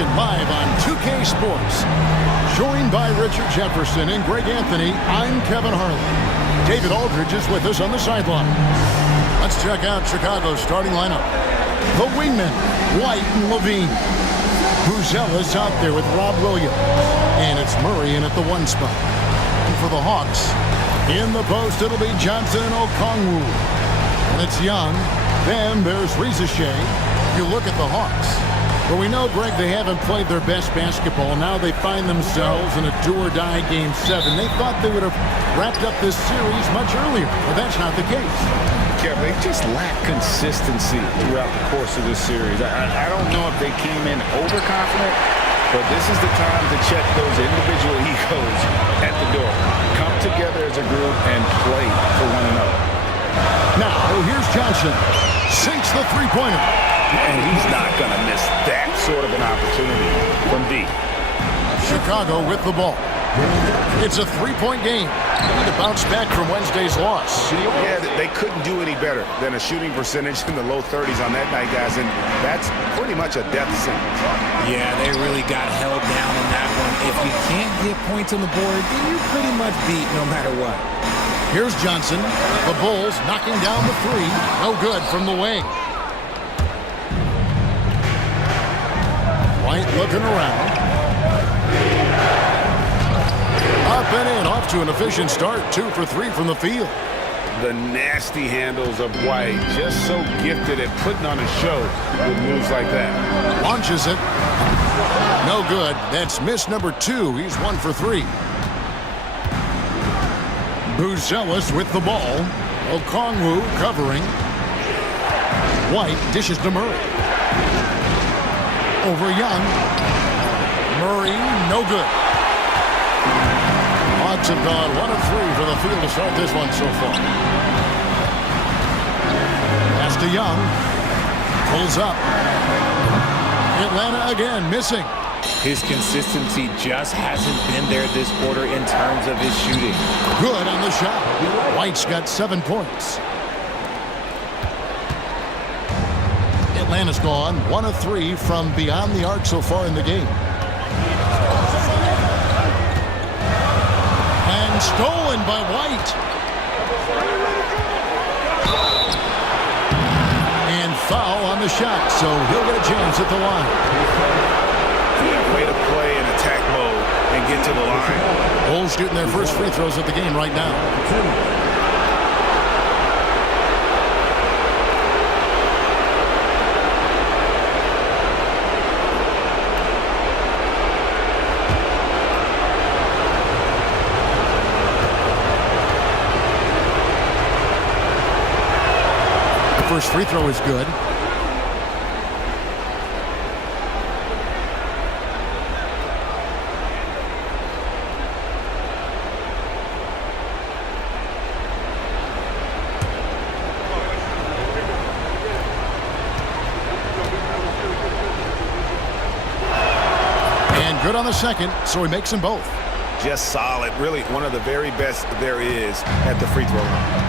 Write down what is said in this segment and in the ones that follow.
action live on 2K Sports. Joined by Richard Jefferson and Greg Anthony, I'm Kevin Harlan. David Aldridge is with us on the sideline. Let's check out Chicago's starting lineup. The wingmen, White and Levine. Buzelis out there with Rob Williams. And it's Murray in at the 1 spot. And for the Hawks, in the post, it'll be Johnson and Okongwu. And it's Young. Then there's Rizeshe. You look at the Hawks. Well, we know, Greg, they haven't played their best basketball. Now they find themselves in a do-or-die Game 7. They thought they would have wrapped up this series much earlier, but that's not the case. Yeah, they just lack consistency throughout the course of this series. I don't know if they came in overconfident, but this is the time to check those individual egos at the door. Come together as a group and play for one another. Now, here's Johnson. Sinks the three-pointer. And he's not going to miss that sort of an opportunity from deep. Chicago with the ball. It's a three-point game. To bounce back from Wednesday's loss. Yeah, they couldn't do any better than a shooting percentage in the low 30s on that night, guys, and that's pretty much a death sentence. Yeah, they really got held down in that one. If you can't get points on the board, then you're pretty much beat no matter what. Here's Johnson. The Bulls knocking down the three. No good from the wing. White looking around. Up and in, off to an efficient start. 2 for 3 from the field. The nasty handles of White, just so gifted at putting on a show with moves like that. Launches it. No good. That's miss number 2. He's 1 for 3. Buzelis with the ball. Okongwu covering. White dishes to Murray. Over Young. Murray, no good. Hawks have gone 1 of 3 for the field to start this one so far. Pass to Young. Pulls up. Atlanta again missing. His consistency just hasn't been there this quarter in terms of his shooting. Good on the shot. White's got 7 points. Atlanta's gone 1 of 3 from beyond the arc so far in the game. And stolen by White. And foul on the shot, so he'll get a chance at the line. Yeah, way to play in attack mode and get to the line. Bulls shooting their first free throws at the game right now. First free throw is good. And good on the second, so he makes them both. Just solid. Really one of the very best there is at the free throw line.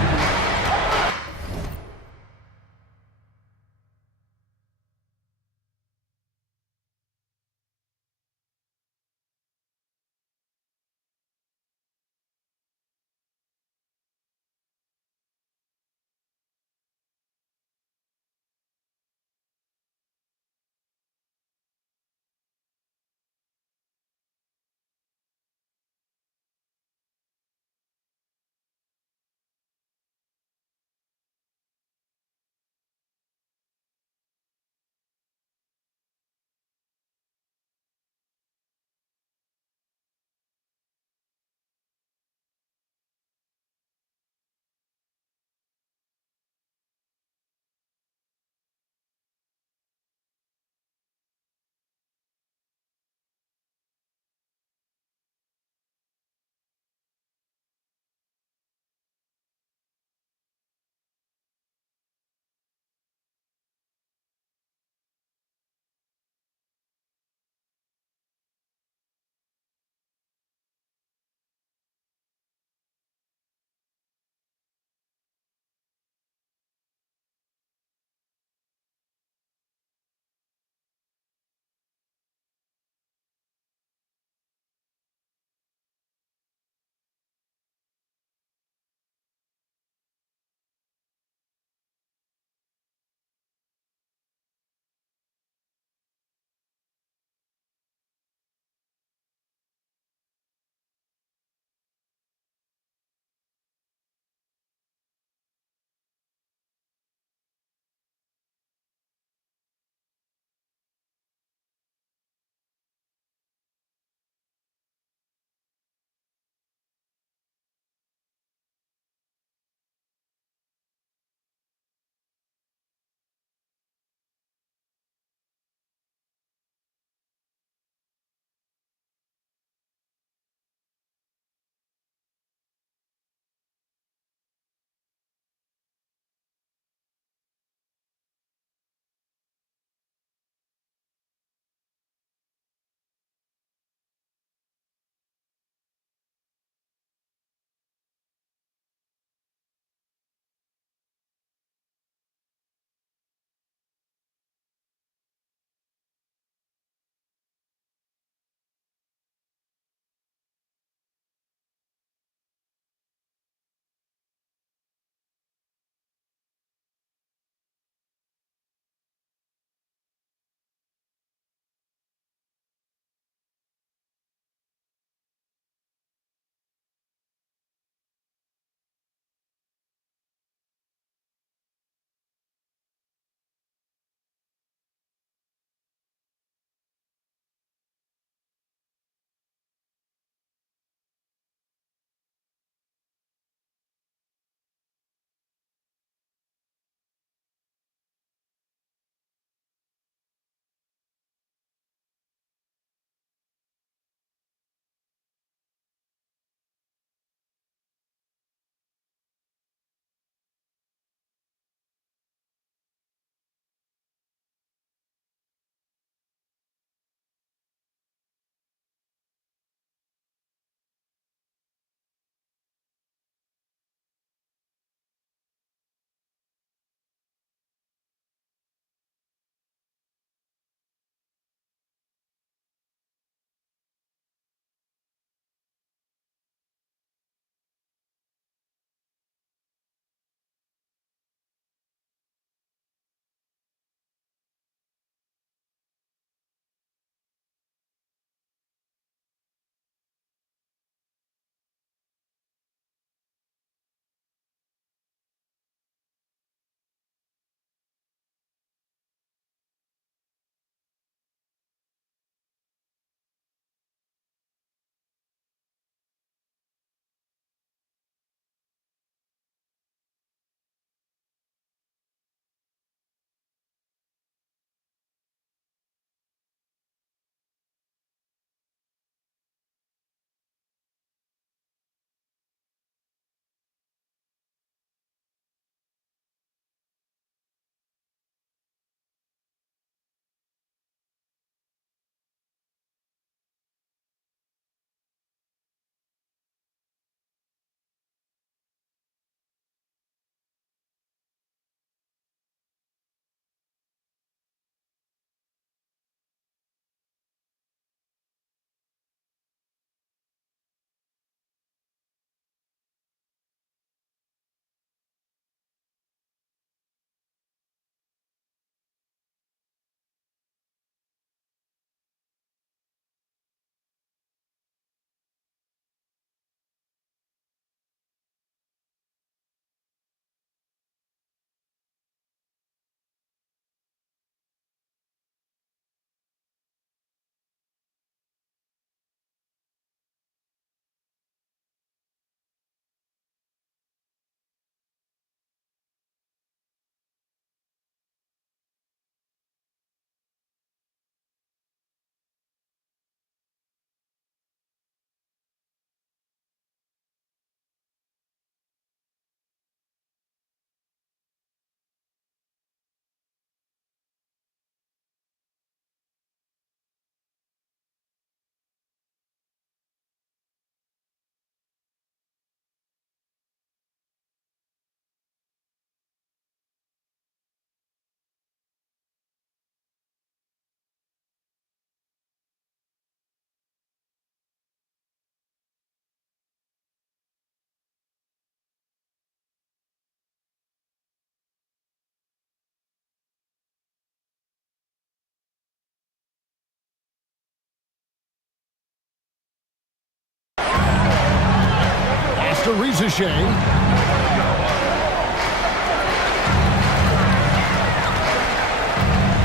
Ricochet.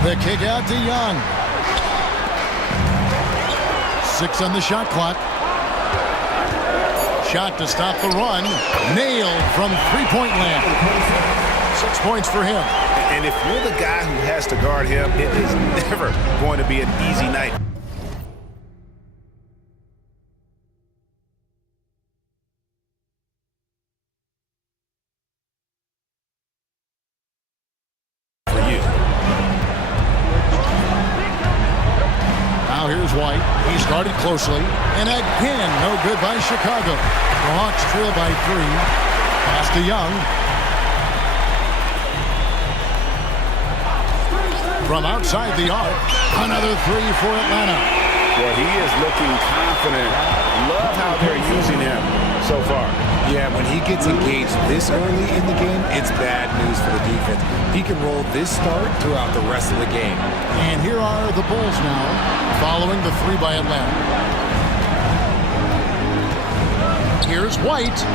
The kick out to Young. 6 on the shot clock. Shot to stop the run. Nailed from three-point land. 6 points for him. And if you're the guy who has to guard him, it is never going to be an easy night. Now here's White. He started closely. And again, no good by Chicago. The Hawks trail by 3. Pass to Young. From outside the arc, another 3 for Atlanta. Well, he is looking confident. Love how they're using him so far. Yeah, when he gets engaged this early in the game, it's bad news for the defense. He can roll this start throughout the rest of the game. And here are the Bulls now, following the 3 by Atlanta. Here's White.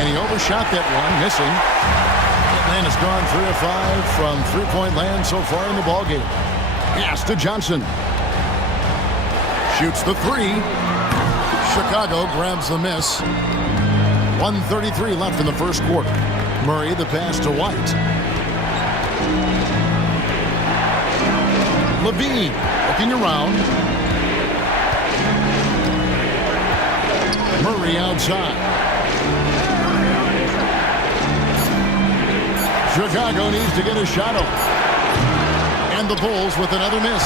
And he overshot that one, missing. Atlanta's gone 3 of 5 from three-point land so far in the ballgame. Pass to Johnson. Shoots the 3. Chicago grabs the miss. 1:33 left in the first quarter. Murray, the pass to White. Levine looking around. Murray outside. Chicago needs to get a shot up. And the Bulls with another miss.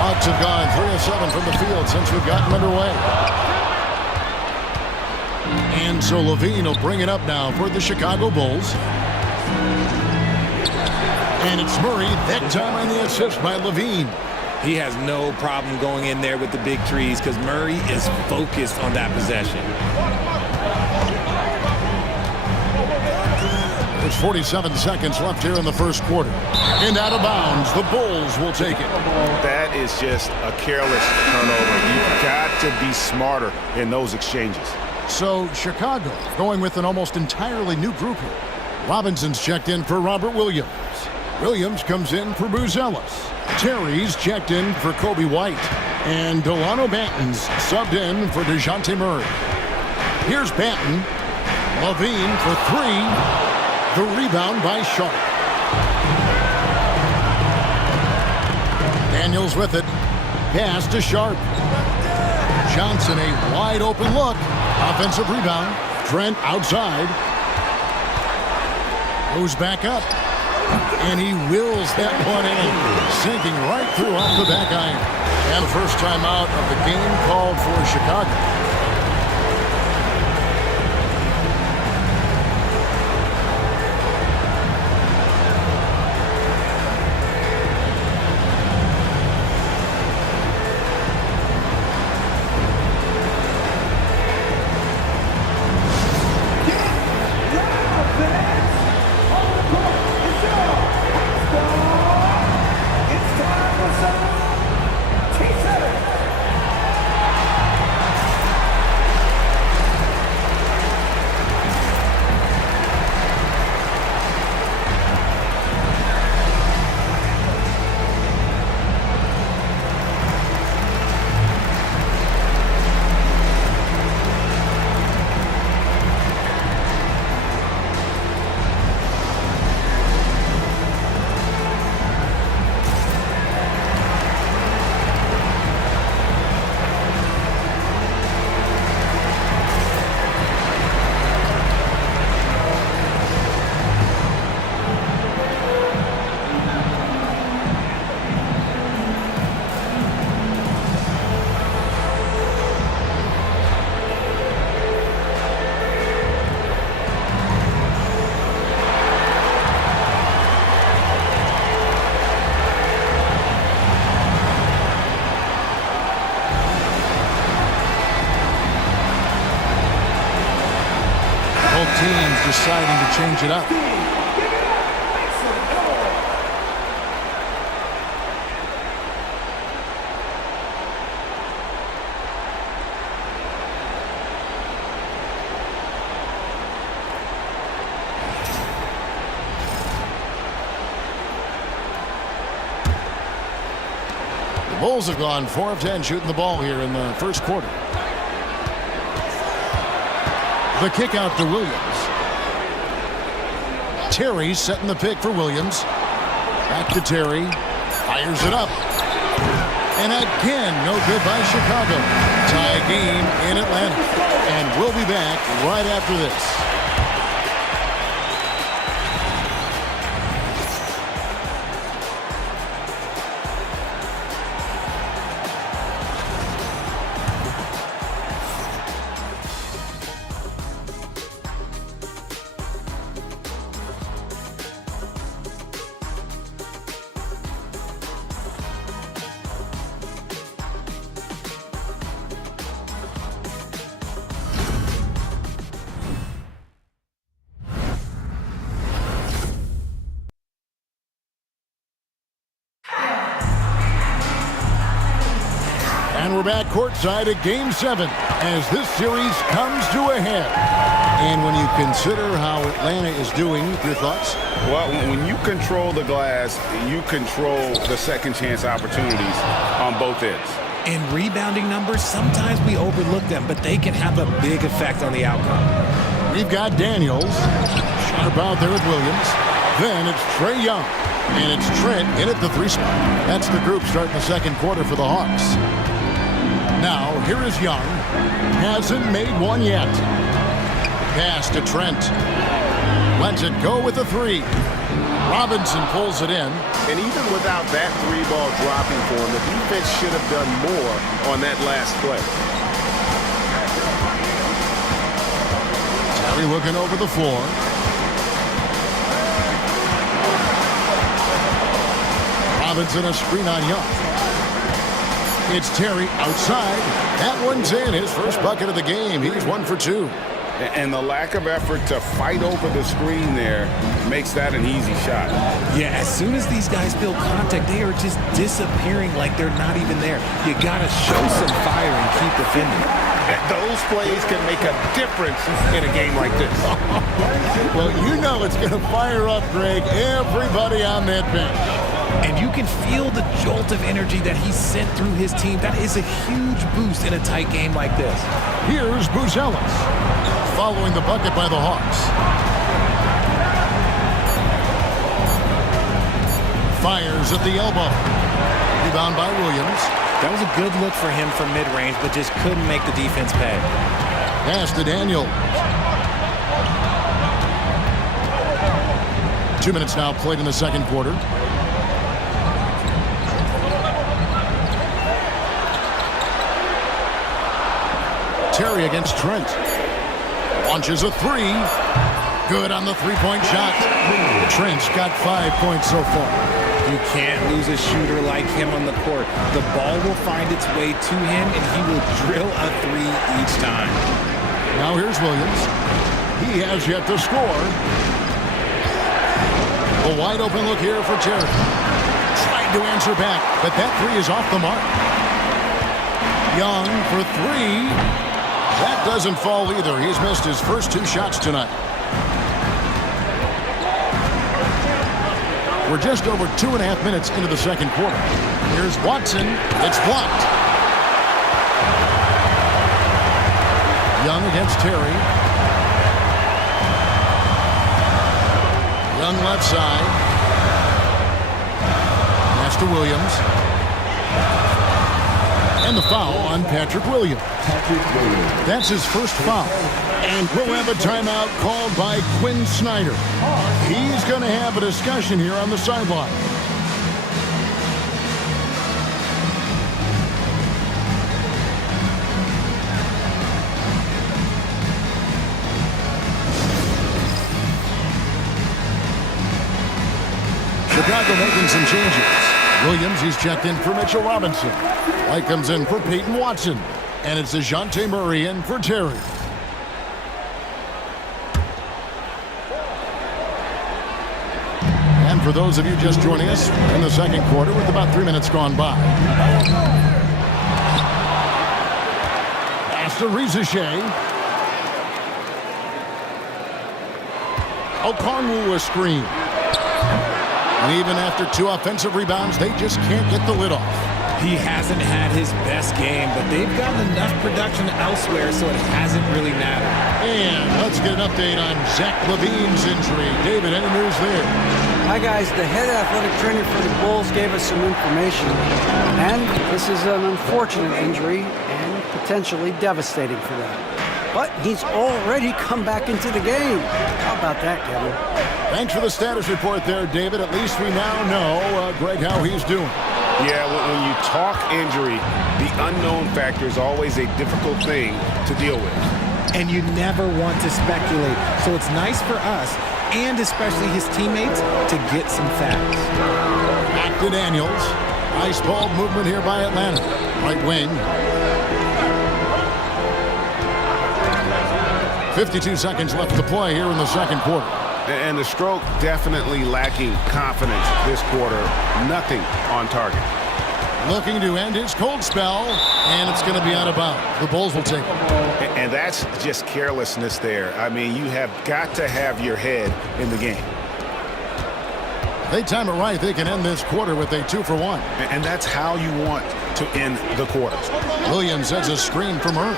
Hawks have gone 3 of 7 from the field since we've gotten underway. And so Levine will bring it up now for the Chicago Bulls. And it's Murray, that time on the assist by Levine. He has no problem going in there with the big trees because Murray is focused on that possession. There's 47 seconds left here in the first quarter. And out of bounds, the Bulls will take it. That is just a careless turnover. You've got to be smarter in those exchanges. So Chicago going with an almost entirely new group here. Robinson's checked in for Robert Williams. Williams comes in for Buzelis. Terry's checked in for Kobe White. And Delano Banton's subbed in for DeJounte Murray. Here's Banton. Levine for 3. The rebound by Sharp. Daniels with it. Pass to Sharp. Johnson, a wide open look. Offensive rebound. Trent outside. Goes back up. And he wills that one in. Sinking right through off the back iron. And first time out of the game called for Chicago. Teams deciding to change it up. Bulls have gone 4 of 10 shooting the ball here in the first quarter. The kick out to Williams. Terry setting the pick for Williams. Back to Terry. Fires it up. And again, no good by Chicago. Tie game in Atlanta. And we'll be back right after this. And we're back courtside at Game 7 as this series comes to a head. And when you consider how Atlanta is doing, your thoughts? Well, when you control the glass, you control the second chance opportunities on both ends. In rebounding numbers, sometimes we overlook them, but they can have a big effect on the outcome. We've got Daniels. Sharp out there with Williams. Then it's Trae Young. And it's Trent in at the 3 spot. That's the group starting the second quarter for the Hawks. Now, here is Young. Hasn't made one yet. Pass to Trent. Lets it go with the 3. Robinson pulls it in. And even without that 3-ball dropping for him, the defense should have done more on that last play. Terry looking over the floor. Robinson a screen on Young. It's Terry outside. That one's in. His first bucket of the game. He's 1 for 2. And the lack of effort to fight over the screen there makes that an easy shot. Yeah, as soon as these guys feel contact, they are just disappearing like they're not even there. You got to show some fire and keep defending. Those plays can make a difference in a game like this. Well, you know it's going to fire up, Greg, everybody on that bench. And you can feel the jolt of energy that he sent through his team. That is a huge boost in a tight game like this. Here's Buzelis following the bucket by the Hawks. Fires at the elbow. Rebound by Williams. That was a good look for him from mid-range, but just couldn't make the defense pay. Pass to Daniel. 2 minutes now played in the second quarter. Terry against Trent. Launches a 3. Good on the 3-point shot. Trent's got 5 points so far. You can't lose a shooter like him on the court. The ball will find its way to him, and he will drill a 3 each time. Now here's Williams. He has yet to score. A wide open look here for Terry. Tried to answer back, but that 3 is off the mark. Young for 3. That doesn't fall either. He's missed his first 2 shots tonight. We're just over 2.5 minutes into the second quarter. Here's Watson. It's blocked. Young against Terry. Young left side. Pass to Williams. And the foul on Patrick Williams. That's his first foul. And we'll have a timeout called by Quinn Snyder. He's going to have a discussion here on the sideline. Chicago making some changes. Williams, he's checked in for Mitchell Robinson. White comes in for Peyton Watson. And it's DeJounte Murray in for Terry. And for those of you just joining us in the second quarter with about 3 minutes gone by. Pass to Rizichet. Okongwu a screen. And even after 2 offensive rebounds, they just can't get the lid off. He hasn't had his best game, but they've gotten enough production elsewhere, so it hasn't really mattered. And let's get an update on Zach LaVine's injury. David, any news there? Hi, guys. The head athletic trainer for the Bulls gave us some information. And this is an unfortunate injury and potentially devastating for them. But he's already come back into the game. How about that, Kevin? Thanks for the status report there, David. At least we now know, Greg, how he's doing. Yeah, when you talk injury, the unknown factor is always a difficult thing to deal with. And you never want to speculate. So it's nice for us, and especially his teammates, to get some facts. Back to Daniels. Nice ball movement here by Atlanta. Right wing. 52 seconds left to play here in the second quarter. And the stroke definitely lacking confidence this quarter. Nothing on target. Looking to end his cold spell, and it's going to be out of bounds. The Bulls will take it. And that's just carelessness there. I mean, you have got to have your head in the game. They time it right. They can end this quarter with a 2-for-1. And that's how you want to end the quarter. Williams sets a screen from Murray.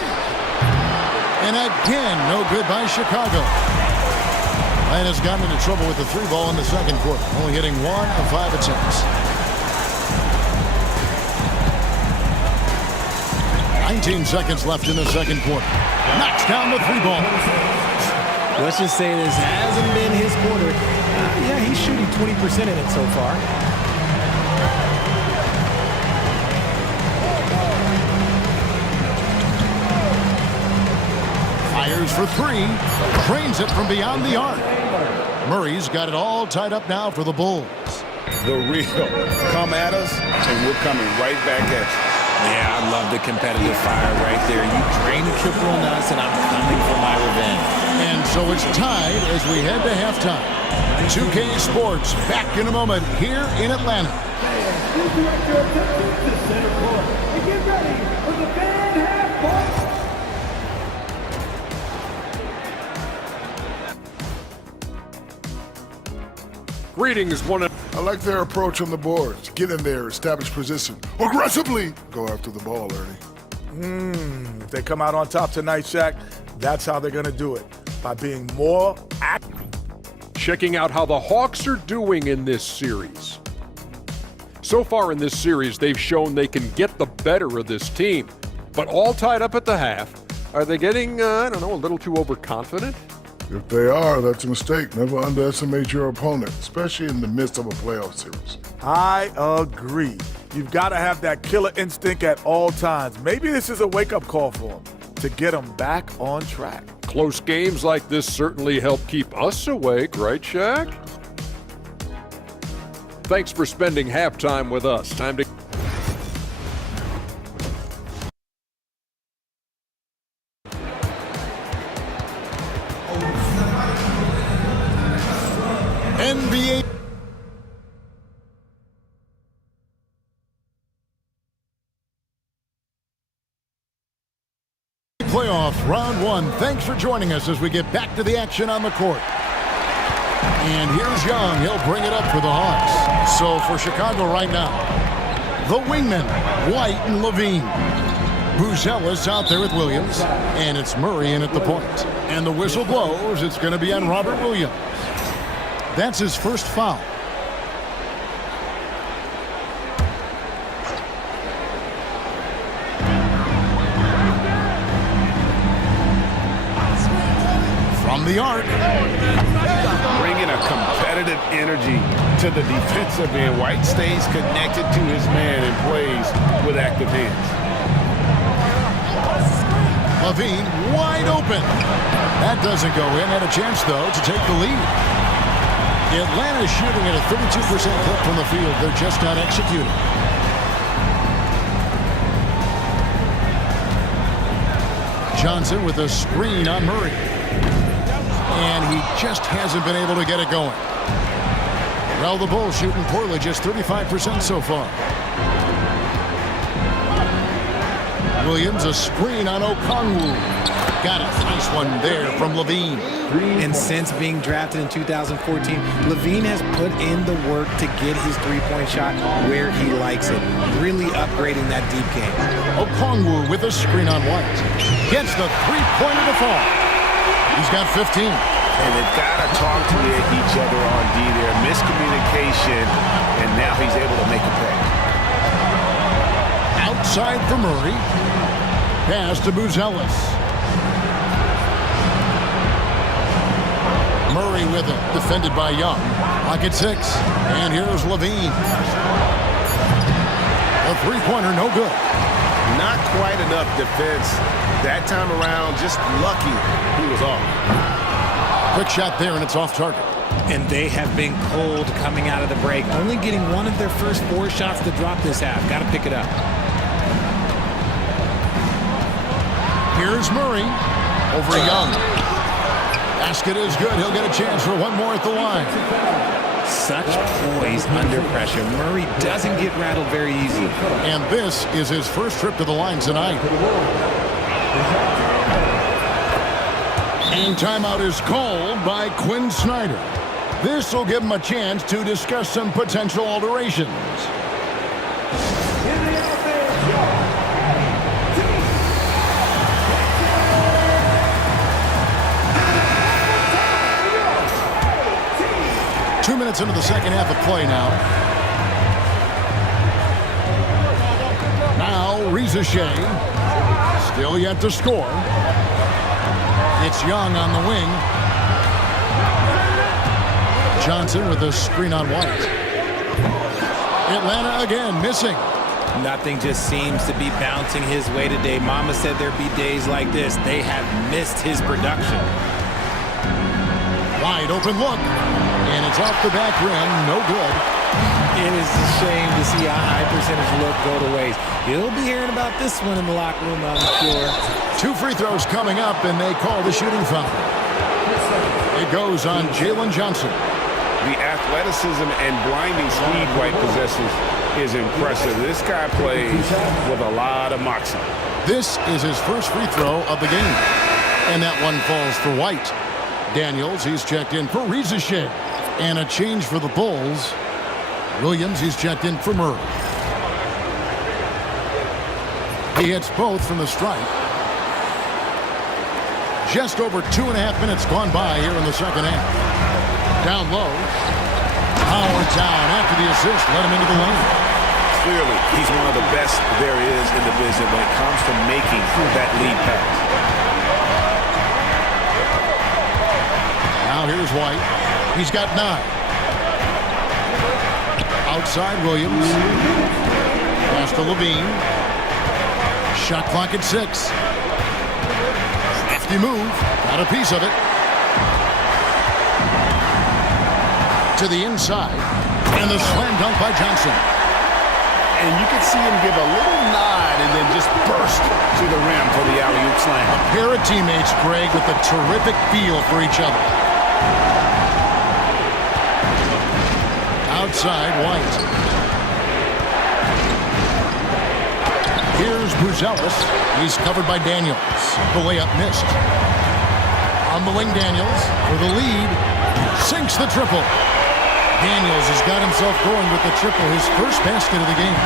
And again, no good by Chicago. Atlanta's gotten into trouble with the 3 ball in the second quarter, only hitting 1 of 5 attempts. 19 seconds left in the second quarter. Knocks down the 3 ball. Let's just say this hasn't been his quarter. Yeah, he's shooting 20% in it so far. Fires for 3. Drains it from beyond the arc. Murray's got it all tied up now for the Bulls. The real come at us, and we're coming right back at you. Yeah, I love the competitive fire right there. You drain the triple on us, and I'm coming for my revenge. And so it's tied as we head to halftime. 2K Sports back in a moment here in Atlanta. Greetings, one. I like their approach on the boards. Get in there, establish position. Aggressively go after the ball, Ernie. If they come out on top tonight, Shaq, that's how they're going to do it. By being more active. Checking out how the Hawks are doing in this series. So far in this series, they've shown they can get the better of this team. But all tied up at the half. Are they getting, a little too overconfident? If they are, that's a mistake. Never underestimate your opponent, especially in the midst of a playoff series. I agree. You've got to have that killer instinct at all times. Maybe this is a wake-up call for them to get them back on track. Close games like this certainly help keep us awake, right, Shaq? Thanks for spending halftime with us. Time to... NBA playoffs, round 1. Thanks for joining us as we get back to the action on the court. And here's Young. He'll bring it up for the Hawks. So for Chicago right now, the wingmen, White and LaVine. Buzelis out there with Williams, and it's Murray in at the point. And the whistle blows. It's going to be on Robert Williams. That's his first foul. From the arc. Bringing a competitive energy to the defensive end. White stays connected to his man and plays with active hands. LaVine wide open. That doesn't go in. Had a chance, though, to take the lead. Atlanta shooting at a 32% clip from the field. They're just not executing. Johnson with a screen on Murray. And he just hasn't been able to get it going. Well, the Bulls shooting poorly, just 35% so far. Williams, a screen on Okongwu. Got a nice one there from Levine. And since being drafted in 2014, Levine has put in the work to get his three-point shot where he likes it, really upgrading that deep game. Okongwu with a screen on White. Gets the three-pointer to fall. He's got 15. And they've got to talk to each other on D there. Miscommunication, and now he's able to make a pay. Outside for Murray. Pass to Buzelis. Murray with it, defended by Young. Lock at 6. And here's Levine. A three-pointer, no good. Not quite enough defense that time around. Just lucky he was off. Quick shot there, and it's off target. And they have been cold coming out of the break, only getting one of their first 4 shots to drop this half. Got to pick it up. Here's Murray over Young. Basket is good. He'll get a chance for one more at the line. Such poise under pressure. Murray doesn't get rattled very easy. And this is his first trip to the line tonight. And timeout is called by Quinn Snyder. This will give him a chance to discuss some potential alterations. 2 minutes into the second half of play now. Now, Rizachet. Still yet to score. It's Young on the wing. Johnson with a screen on White. Atlanta again missing. Nothing just seems to be bouncing his way today. Mama said there'd be days like this. They have missed his production. Wide open look. And it's off the back rim. No good. It is a shame to see a high percentage look go to waste. You'll be hearing about this one in the locker room, I'm sure. 2 free throws coming up, and they call the shooting foul. It goes on Jalen Johnson. The athleticism and blinding speed White possesses is impressive. This guy plays with a lot of moxie. This is his first free throw of the game. And that one falls for White. Daniels, he's checked in for Rizachet. And a change for the Bulls. Williams, he's checked in for Murray. He hits both from the stripe. Just over 2.5 minutes gone by here in the second half. Down low. Howard down after the assist. Let him into the lane. Clearly, he's one of the best there is in the division when it comes to making that lead pass. Now here's White. He's got 9. Outside Williams. Pass to Levine. Shot clock at 6. Hefty move. Got a piece of it. To the inside. And the slam dunk by Johnson. And you can see him give a little nod and then just burst to the rim for the alley-oop slam. A pair of teammates, Greg, with a terrific feel for each other. Outside, White. Here's Buzelis. He's covered by Daniels. The layup missed. On the wing, Daniels for the lead. Sinks the triple. Daniels has got himself going with the triple, his first basket of the game.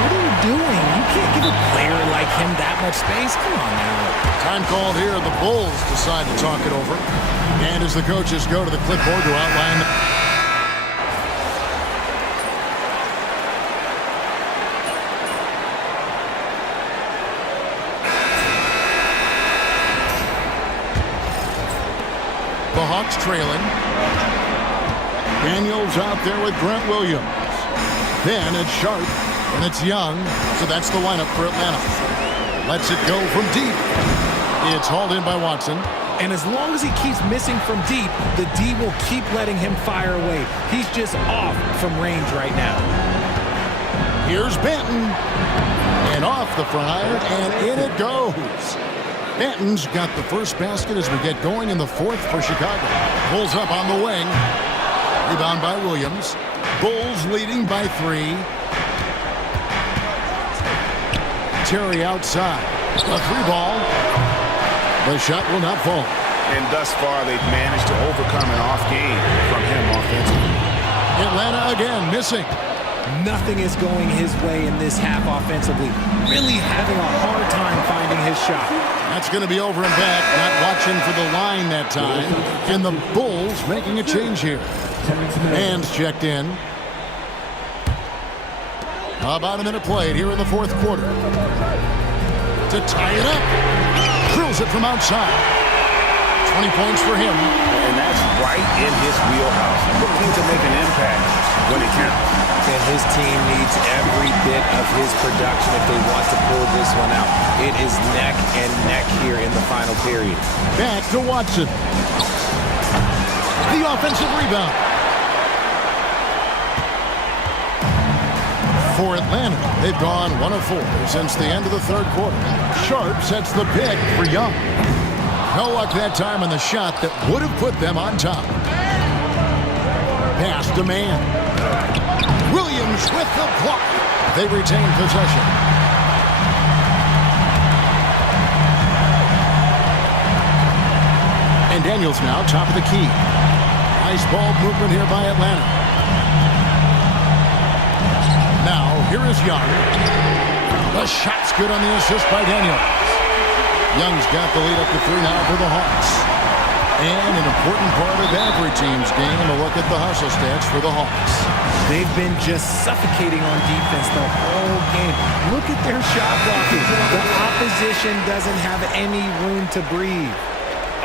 What are you doing? You can't give a player like him that much space. Come on now. Time called here. The Bulls decide to talk it over. And as the coaches go to the clipboard to outline the Hawks trailing. Daniels out there with Grant Williams. Then it's Sharp, and it's Young. So that's the lineup for Atlanta. Lets it go from deep. It's hauled in by Watson. And as long as he keeps missing from deep, the D will keep letting him fire away. He's just off from range right now. Here's Benton. And off the front iron, and in it goes. Benton's got the first basket as we get going in the fourth for Chicago. Bulls up on the wing. Rebound by Williams. Bulls leading by 3. Terry outside. A 3-ball. The shot will not fall. And thus far, they've managed to overcome an off game from him offensively. Atlanta again missing. Nothing is going his way in this half offensively. Really having a hard time finding his shot. That's going to be over and back. Not watching for the line that time. And the Bulls making a change here. Hands checked in. About a minute played here in the fourth quarter. To tie it up. Drills it from outside. 20 points for him. And that's right in his wheelhouse. Looking to make an impact when it counts. And his team needs every bit of his production if they want to pull this one out. It is neck and neck here in the final period. Back to Watson. The offensive rebound. For Atlanta, they've gone 1 of 4 since the end of the third quarter. Sharp sets the pick for Young. No luck that time on the shot that would have put them on top. Pass to man. Williams with the block. They retain possession. And Daniels now top of the key. Nice ball movement here by Atlanta. Now, here is Young. The shot's good on the assist by Daniels. Young's got the lead up to 3 now for the Hawks. And an important part of every team's game, a look at the hustle stats for the Hawks. They've been just suffocating on defense the whole game. Look at their shot blocking. The opposition doesn't have any room to breathe.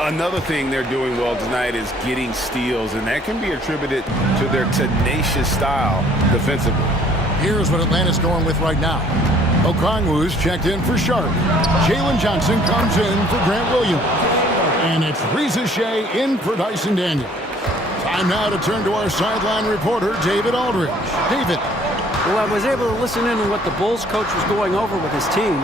Another thing they're doing well tonight is getting steals, and that can be attributed to their tenacious style defensively. Here's what Atlanta's going with right now. Okongwu's checked in for Sharp. Jalen Johnson comes in for Grant Williams. And it's Reza Shea in for Dyson Daniel. Time now to turn to our sideline reporter, David Aldridge. David. Well, I was able to listen in on what the Bulls coach was going over with his team.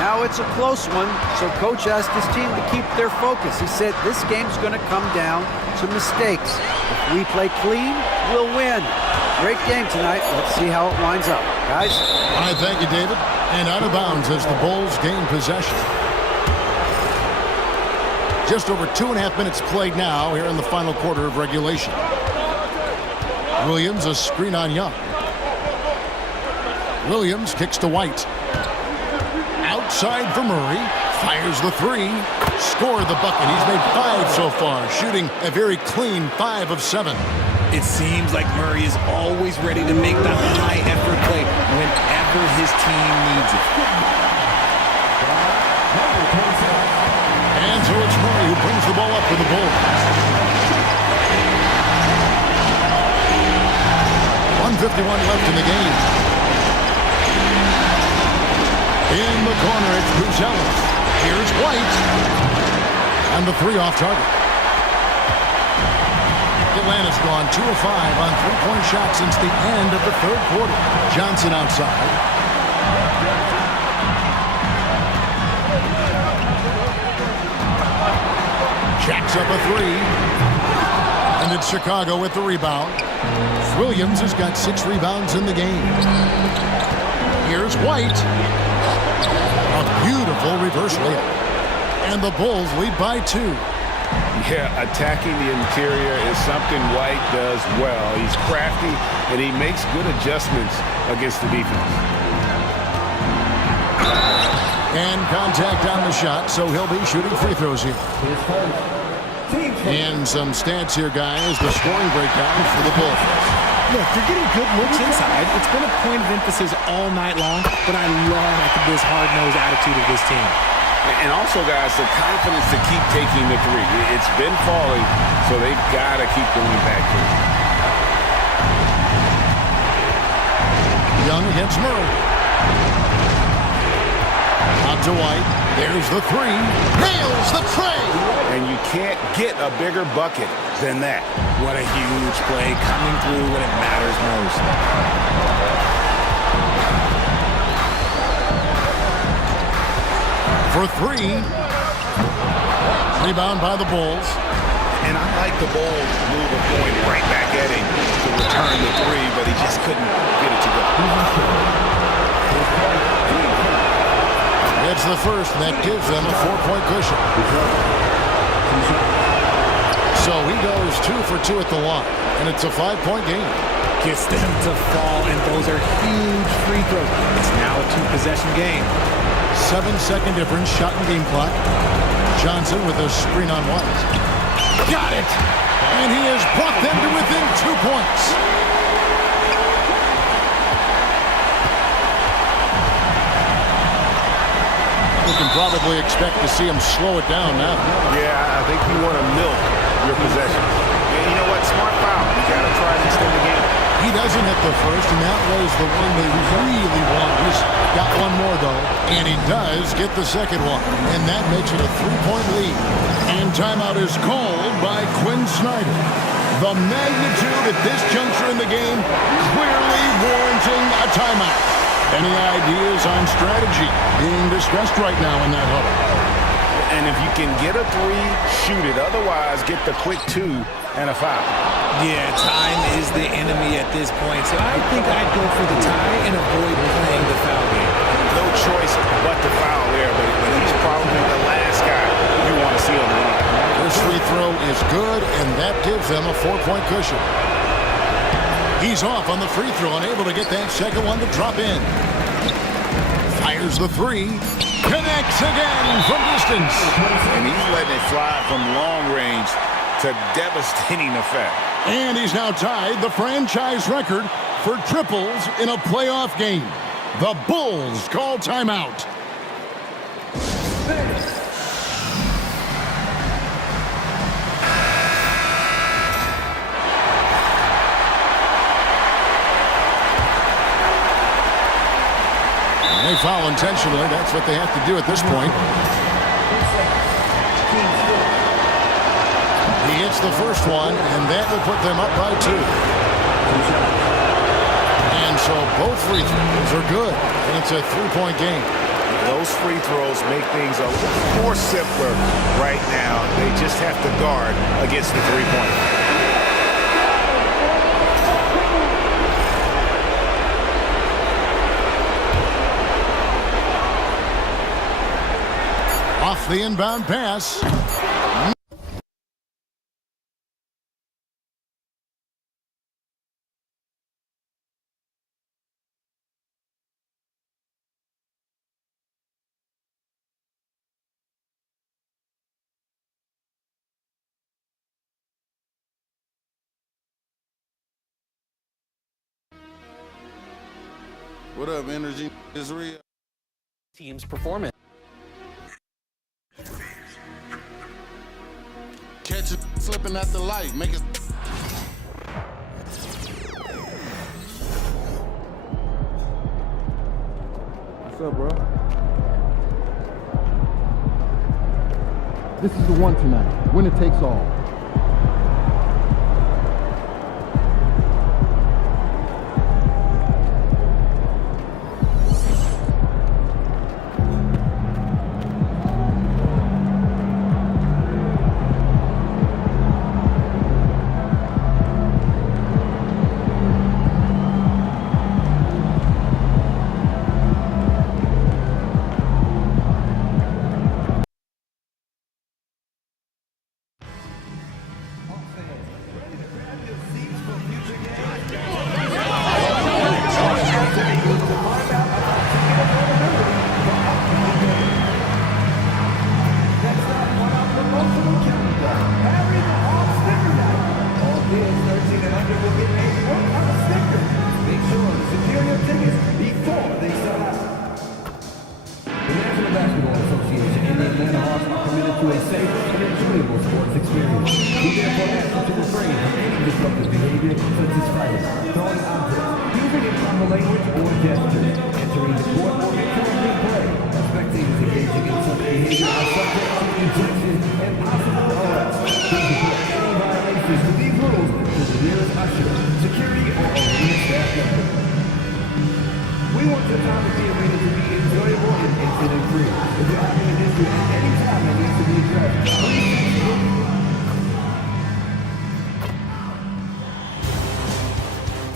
Now it's a close one, so coach asked his team to keep their focus. He said this game's going to come down to mistakes. If we play clean, we'll win. Great game tonight. Let's see how it winds up. Guys? All right, thank you, David. And out of bounds as the Bulls gain possession. Just over 2.5 minutes played now here in the final quarter of regulation. Williams, a screen on Young. Williams kicks to White. Outside for Murray. Fires the 3. Scored the bucket. He's made 5 so far, shooting a very clean 5 of 7. It seems like Murray is always ready to make the high-effort play whenever his team needs it. And so it's Murray who brings the ball up for the Bulls. 1:51 left in the game. In the corner, it's Buzelis. Here's White. And the 3 off target. Atlanta's gone 2 of 5 on 3-point shots since the end of the third quarter. Johnson outside. Jacks up a 3. And it's Chicago with the rebound. Williams has got 6 rebounds in the game. Here's White. A beautiful reverse layup. And the Bulls lead by 2. Yeah, attacking the interior is something White does well. He's crafty, and he makes good adjustments against the defense. And contact on the shot, so he'll be shooting free throws here. And some stats here, guys. The scoring breakdown for the Bulls. Look, they're getting good looks inside. It's been a point of emphasis all night long, but I love this hard-nosed attitude of this team. And also, guys, the confidence to keep taking the 3. It's been falling, so they've got to keep going back to it. Young against Murray. Out to White. There's the 3. Nails the tray. And you can't get a bigger bucket than that. What a huge play coming through when it matters most. For 3. Rebound by the Bulls. And I like the Bulls' move of going right back at him to return the 3, but he just couldn't get it to go. That's the first, and that gives them a 4-point cushion. So he goes 2 for 2 at the line, and it's a 5-point game. Gets them to fall, and those are huge free throws. It's now a 2-possession game. 7-second difference, shot and game clock. Johnson with a screen on White. Got it! And he has brought them to within 2 points. We can probably expect to see him slow it down now. Yeah, I think you want to milk your possessions. And you know what? Smart foul. You got to try to extend the game. He doesn't hit the first, and that was the one they really want. He's got one more, though, and he does get the second one, and that makes it a 3-point lead. And timeout is called by Quinn Snyder. The magnitude at this juncture in the game clearly warranting a timeout. Any ideas on strategy being discussed right now in that huddle? And if you can get a 3, shoot it. Otherwise, get the quick 2 and a foul. Yeah, time is the enemy at this point, so I think I'd go for the tie and avoid playing the foul game. No choice but to foul there, but he's probably the last guy you want to see on the line. First free throw is good, and that gives them a 4-point cushion. He's off on the free throw, unable to get that second one to drop in. Fires the 3. Connects again from distance. And he's letting it fly from long range to devastating effect. And he's now tied the franchise record for triples in a playoff game. The Bulls call timeout. They foul intentionally. That's what they have to do at this point. He hits the first one, and that will put them up by 2. And so both free throws are good, and it's a 3-point game. Those free throws make things a little more simpler right now. They just have to guard against the 3-pointer. Off the inbound pass. What up, Energy is real. Team's performance. Catch it flipping at the light, make it. What's up, bro? This is the one tonight. Winner takes all.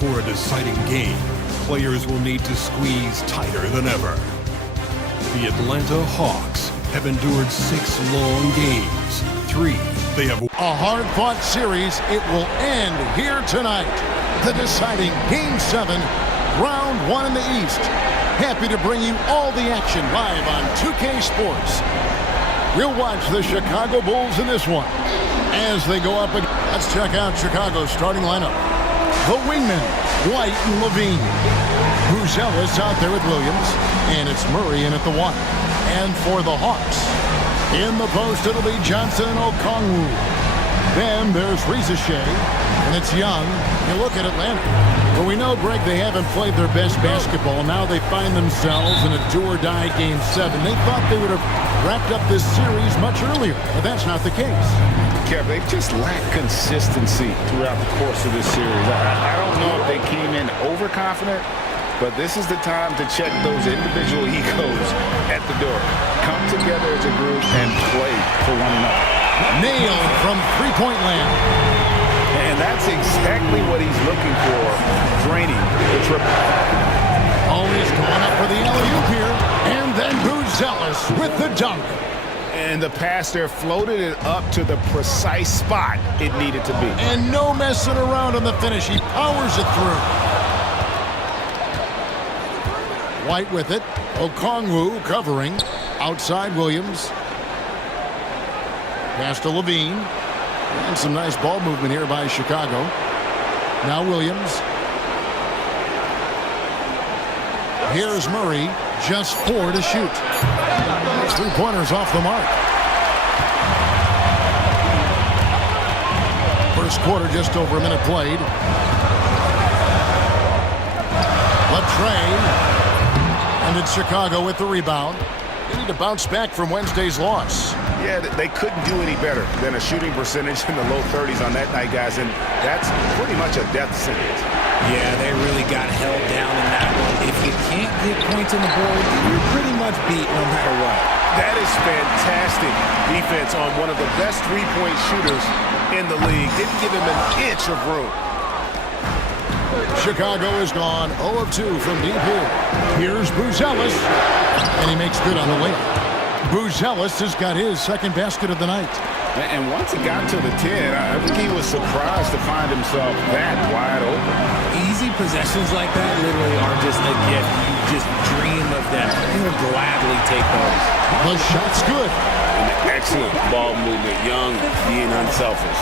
For a deciding game, players will need to squeeze tighter than ever. The Atlanta Hawks have endured 6 long games. 3, they have a hard-fought series. It will end here tonight. The deciding Game 7, Round 1 in the East. Happy to bring you all the action live on 2K Sports. We'll watch the Chicago Bulls in this one as they go up. Let's check out Chicago's starting lineup. The wingmen, White and Levine. Buzelis out there with Williams, and it's Murray in at the 1. And for the Hawks, in the post, it'll be Johnson and Okongwu. Then there's Rizachet, and it's Young. You look at Atlanta. Well, we know, Greg, they haven't played their best basketball. Now they find themselves in a do-or-die Game 7. They thought they would have wrapped up this series much earlier, but that's not the case. Kev, they've just lacked consistency throughout the course of this series. I don't know if they came in overconfident, but this is the time to check those individual egos at the door. Come together as a group and play for one another. Nailed from three-point land. And that's exactly what he's looking for, draining the triple. Always going up for the alley-oop here. And then Buzelis with the dunk. And the pass there floated it up to the precise spot it needed to be. And no messing around on the finish. He powers it through. White with it. Okongwu covering. Outside Williams. Pass to Levine. And some nice ball movement here by Chicago. Now Williams. Here's Murray. Just 4 to shoot. 3-pointers off the mark. First quarter, just over a minute played. Latrey. And it's Chicago with the rebound. They need to bounce back from Wednesday's loss. Yeah, they couldn't do any better than a shooting percentage in the low 30s on that night, guys, and that's pretty much a death sentence. Yeah, they really got held down in that one. If you can't get points on the board, you're pretty much beat no matter what. That is fantastic defense on one of the best three-point shooters in the league. Didn't give him an inch of room. Chicago is gone 0 of 2 from deep here. Here's Buzelis, and he makes good on the layup. Buzelis has got his second basket of the night. And once he got to the 10, I think he was surprised to find himself that wide open. Easy possessions like that literally are just a gift. You just dream of them. You will gladly take those. The shot's good. An excellent ball movement. Young being unselfish.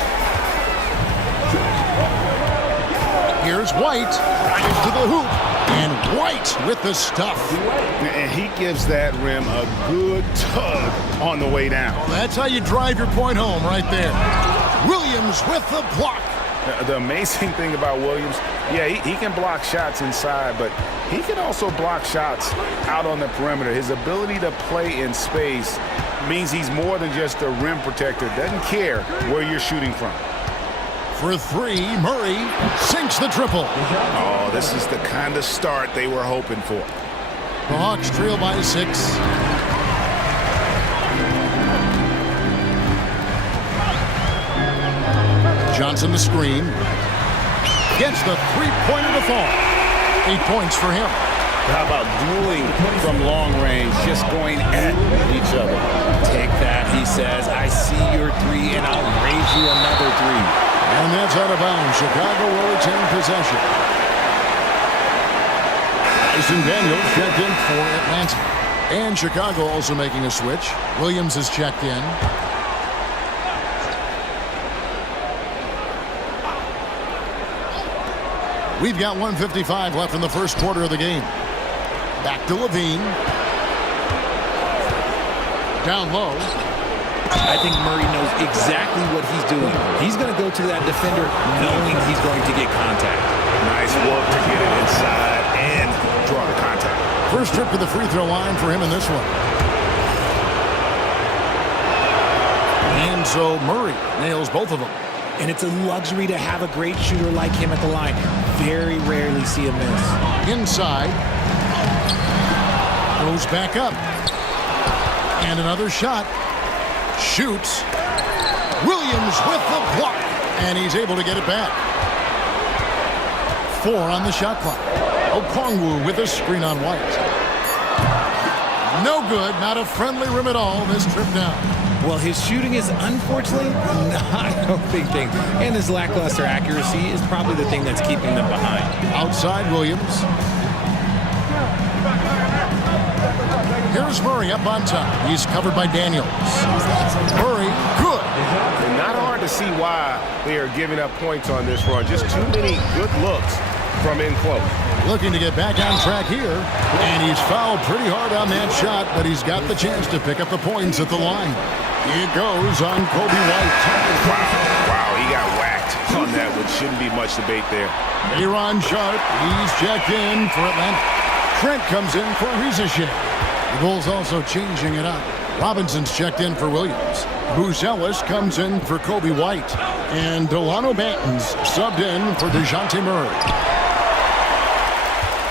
Here's White. Into the hoop. And White with the stuff. And he gives that rim a good tug on the way down. That's how you drive your point home right there. Williams with the block. The amazing thing about Williams, yeah, he can block shots inside, but he can also block shots out on the perimeter. His ability to play in space means he's more than just a rim protector. Doesn't care where you're shooting from. For 3, Murray sinks the triple. Oh, this is the kind of start they were hoping for. The Hawks trail by 6. Johnson the screen. Gets the three-pointer to fall. 8 points for him. How about dueling from long range, just going at each other? Take that, he says. I see your 3, and I'll raise you another 3. And that's out of bounds. Chicago will retain possession. Jason Daniels checked in for Atlanta. And Chicago also making a switch. Williams is checked in. We've got 1:55 left in the first quarter of the game. Back to Levine. Down low. I think Murray knows exactly what he's doing. He's going to go to that defender knowing he's going to get contact. Nice work to get it inside and draw the contact. First trip to the free throw line for him in this one. And so Murray nails both of them. And it's a luxury to have a great shooter like him at the line. Very rarely see a miss. Inside. Goes back up. And another shot. Shoots. Williams with the block. And he's able to get it back. 4 on the shot clock. Okongwu with a screen on White. No good. Not a friendly rim at all this trip down. Well, his shooting is unfortunately not a big thing. And his lackluster accuracy is probably the thing that's keeping them behind. Outside Williams. Here's Murray up on top. He's covered by Daniels. Murray, good. And not hard to see why they are giving up points on this run. Just too many good looks from in close. Looking to get back on track here. And he's fouled pretty hard on that shot, but he's got the chance to pick up the points at the line. It goes on Kobe White. Wow, he got whacked on that one. Shouldn't be much debate there. Aaron Sharp, he's checked in for Atlanta. Trent comes in for Rizachet. The Bulls also changing it up. Robinson's checked in for Williams. Buzelis comes in for Kobe White. And Delano Banton's subbed in for DeJounte Murray.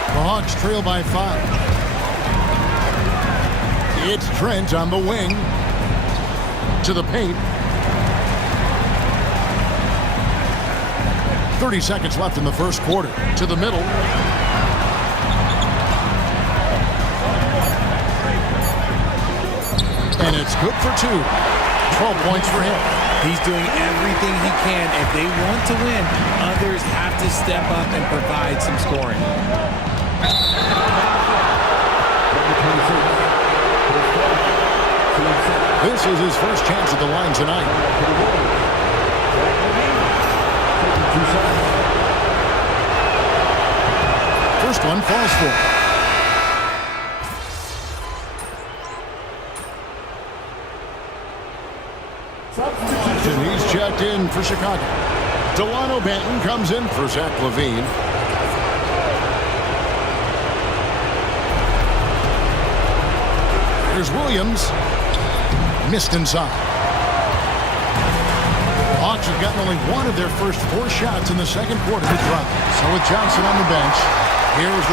The Hawks trail by 5. It's Trent on the wing. To the paint. 30 seconds left in the first quarter. To the middle. And it's good for 2. 12 points for him. He's doing everything he can. If they want to win, others have to step up and provide some scoring. This is his first chance at the line tonight. First one falls for him. And he's checked in for Chicago. Delano Banton comes in for Zach LaVine. Here's Williams. Missed inside. Hawks have gotten only one of their first 4 shots in the second quarter to drop. So with Johnson on the bench, here's the